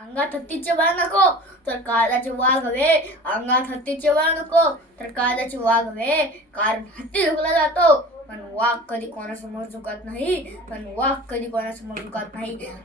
अंगात हत्तीचे बळ नको तर काळजाचे वाघ हवे. अंगात हत्तीचे बळ नको तर काळजाचे वाघ हवे. कारण हत्ती झुकला जातो पण वाघ कधी कोणासमोर झुकत नाही.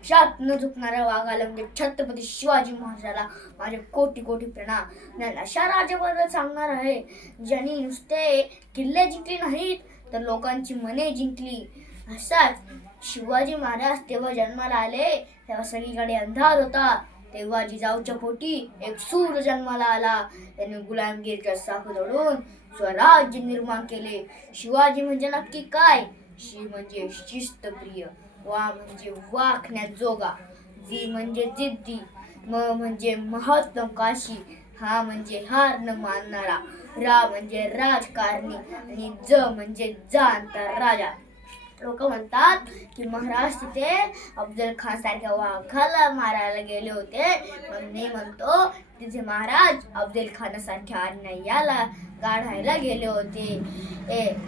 शात न झुकणाऱ्या वाघाला म्हणजे छत्रपती शिवाजी महाराजाला माझे कोटी कोटी प्रणाम. मी अशा राजाबद्दल सांगणार आहे ज्यांनी नुसते किल्ले जिंकले नाहीत तर लोकांची मने जिंकली. असाच शिवाजी महाराज तेव्हा जन्माला आले तेव्हा सगळीकडे अंधार होता. तेव्हा जिजाऊच्या पोटी एक सूर जन्माला आला. त्याने गुलामगिरीच्या साखर ओढून स्वराज्य निर्माण केले. शिवाजी म्हणजे नक्की काय? शी म्हणजे शिस्तप्रिय, वा म्हणजे वाखण्यात जोगा, जी म्हणजे जिद्दी, म म्हणजे महत्वाकांक्षी, हा म्हणजे हार न मानणारा, रा म्हणजे राजकारणी आणि ज म्हणजे जाणता राजा. लोक म्हणतात की महाराज तिथे अफजल खान सारख्या वाघाला मारायला गेले होते, पण मी म्हणतो तिथे महाराज अफजल खान सारख्या अन्यायाला काढायला गेले होते.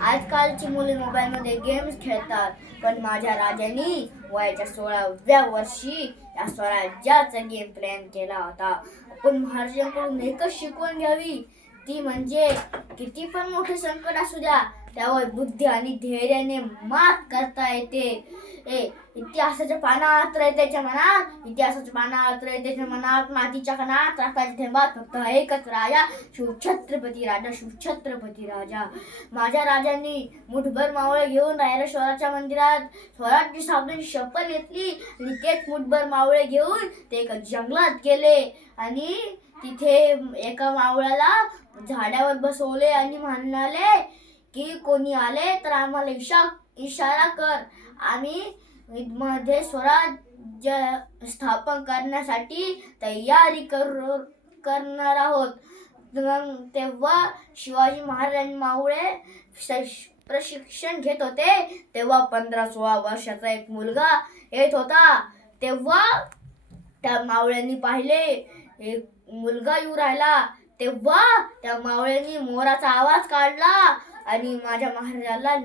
आजकालची मुले मोबाईलमध्ये गेम्स खेळतात, पण माझ्या राजांनी वयाच्या 16व्या वर्षी या स्वराज्याचा गेम प्लॅन केला होता. आपण महाराजांकडून एकच शिकवण घ्यावी, ती म्हणजे किती पण मोठे संकट असू द्या त्यावर बुद्धी आणि धैर्याने मात करता येते. इतिहासाच्या पानात रयतेच्या मनात मातीच्या कणात रक्ताच्या थेंबात फक्त एकच राजा, शिवछत्रपती राजा. माझ्या राजांनी मुठभर मावळे घेऊन रायरेश्वराच्या मंदिरात स्वराज्य स्थापनेची शपथ घेतली आणि तेच मुठभर मावळे घेऊन ते एका जंगलात गेले आणि तिथे एका मावळ्याला झाडावर बसवले आणि म्हणाले की कोणी आले तर आम्हाला इशारा कर, आम्ही मध्ये स्वराज्य स्थापन करण्यासाठी तयारी करणार आहोत. तेव्हा शिवाजी महाराज मावळे प्रशिक्षण घेत होते. तेव्हा 15-16 वर्षाचा एक मुलगा येत होता. तेव्हा त्या मावळ्यांनी पाहिले एक मुलगा येऊ राहिला. तेव्हा त्या मावळ्यांनी मोराचा आवाज काढला आणि माझ्या महाराजाला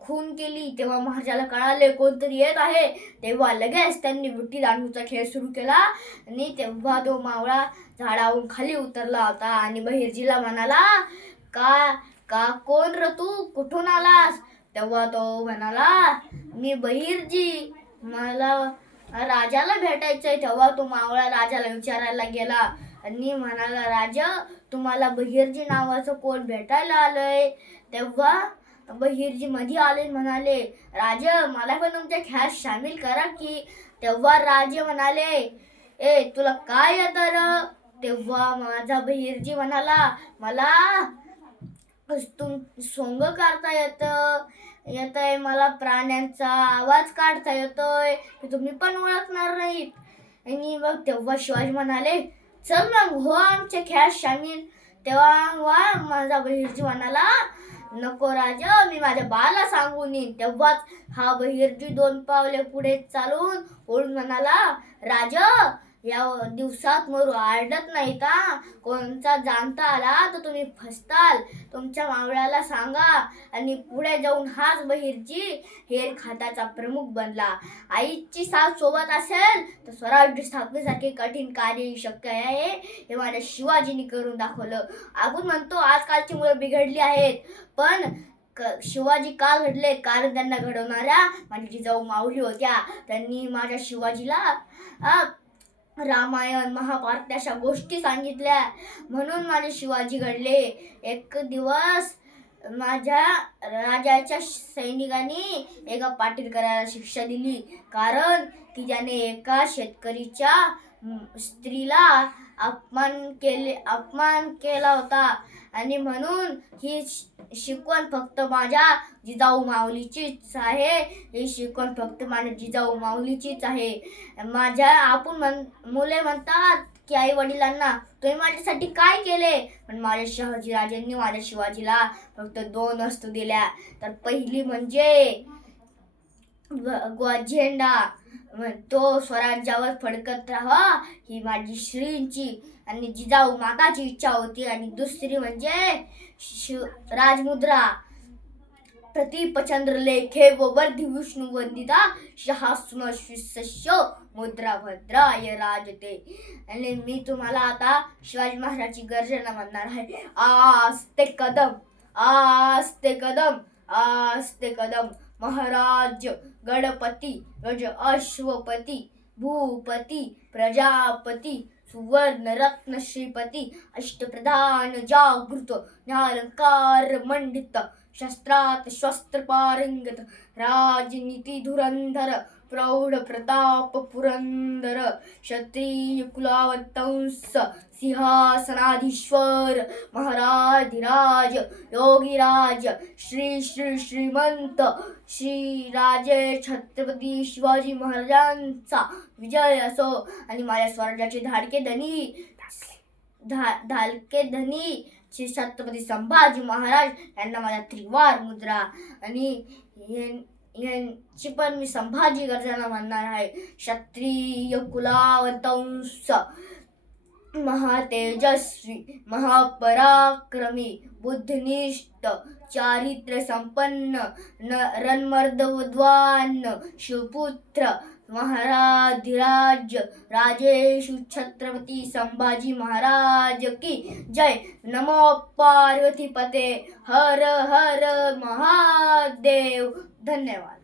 खून केली. तेव्हा महाराजाला कळाले कोणतरी येत आहे. तेव्हा लगेच त्यांनी विट्टी दांडूचा खेळ सुरू केला आणि तेव्हा तो मावळा झाडावरून खाली उतरला होता आणि बहिर्जीला म्हणाला, का कोण र तू, कुठून आलास? तेव्हा तो म्हणाला, मी बहिर्जी, मला राजाला भेटायचंय. तेव्हा तो मावळा राजाला विचारायला गेला आणि म्हणाला, राजा, तुम्हाला बहिर्जी नावाचं कोण भेटायला आलंय? तेव्हा बहिर्जी मध्ये आले म्हणाले, राजा, मला पण तुमच्या खेळात सामील करा की. तेव्हा राजे म्हणाले, तुला काय येतं र? तेव्हा माझा बहिर्जी म्हणाला, मला सोंग करता येतंय, मला प्राण्यांचा आवाज काढता येतोय, तुम्ही पण ओळखणार नाहीत. आणि मग तेव्हा शिवाजी म्हणाले, चल मग हो आमच्या खेळात सामील. तेव्हा माझा बहिर्जी म्हणाला, नको राजा, मी माझ्या बाला सांगून येईन. तेव्हाच हा बहिर्जी 2 पावले पुढे चालून ओढून म्हणाला, राजा, या दिवसात मोरू आरडत नाही का? कोणचा जाणता आला तर तुम्ही फसताल. तुमच्या मावळ्याला सांगा. आणि पुढे जाऊन हाच बहिर्जी हेर खात्याचा प्रमुख बनला. आईची साथ सोबत असेल तर स्वराज्य स्थापनेसारखे कठीण कार्य शक्य आहे, हे माझ्या शिवाजींनी करून दाखवलं. आपण म्हणतो आजकालची मुलं बिघडली आहेत, पण शिवाजी का घडले? कारण त्यांना घडवणाऱ्या माझ्या जिजाऊ माऊली होत्या. त्यांनी माझ्या शिवाजीला रामायण, महाभारत अशा गोष्टी सांगितल्या, म्हणून माझे शिवाजी घडले. एक दिवस माझ्या राजाच्या सैनिकांनी एका पाटीलकराला शिक्षा दिली, कारण की त्याने एका शेतकरीच्या स्त्रीला अपमान केला होता. आणि म्हणून ही शिकवण फक्त माझ्या जिजाऊ माऊलीचीच आहे. ही शिकवण फक्त माझ्या जिजाऊ माऊलीचीच आहे. मुले म्हणतात की आई वडिलांना, तुम्ही माझ्यासाठी काय केले? पण माझ्या शहाजी राजांनी माझ्या शिवाजीला फक्त 2 वस्तू दिल्या. तर पहिली म्हणजे झेंडा, तो स्वराज्यावर फडकत राहा, ही माझी श्रींची आणि जिजाऊ माताची इच्छा होती. आणि दुसरी म्हणजे राजमुद्रा, प्रतीपचंद्र लेखे व वर्धी विष्णू वंदिता शासनशिष्य मुद्रा भद्राय राजते. आणि मी तुम्हाला आता शिवाजी महाराजांची गर्जना म्हणणार आहे. आस्ते कदम, आस्ते कदम, आस्ते कदम. महाराज गणपती गज अश्वपती भूपती प्रजापती सुवर्ण रत्न श्रीपती अष्टप्रधान जागृत न्यालंकार मंडित शस्त्रात शस्त्र पारंगत राजनीती धुरंधर प्रौढ प्रताप पुरंदर क्षत्रिय कुलावतंस सिंहासनाधीश्वर महाराधिराज योगीराज श्री श्री श्रीमंत श्री राजे छत्रपती शिवाजी महाराजांचा विजय असो. आणि माझ्या स्वराज्याचे धाडके धनी श्री छत्रपती संभाजी महाराज यांना माझ्या त्रिवार मुद्रा. आणि यांची पण मी संभाजी गर्जना म्हणणार आहे. क्षत्रिय कुलावतंस महातेजस्वी महापराक्रमी बुद्धनिष्ठ चारित्र्य संपन्न रणमर्दविद्वान शिवपुत्र महाराधिराज राजेशु छत्रपती संभाजी महाराज की जय. नमो पार्वती पते हर हर महादेव. धन्यवाद.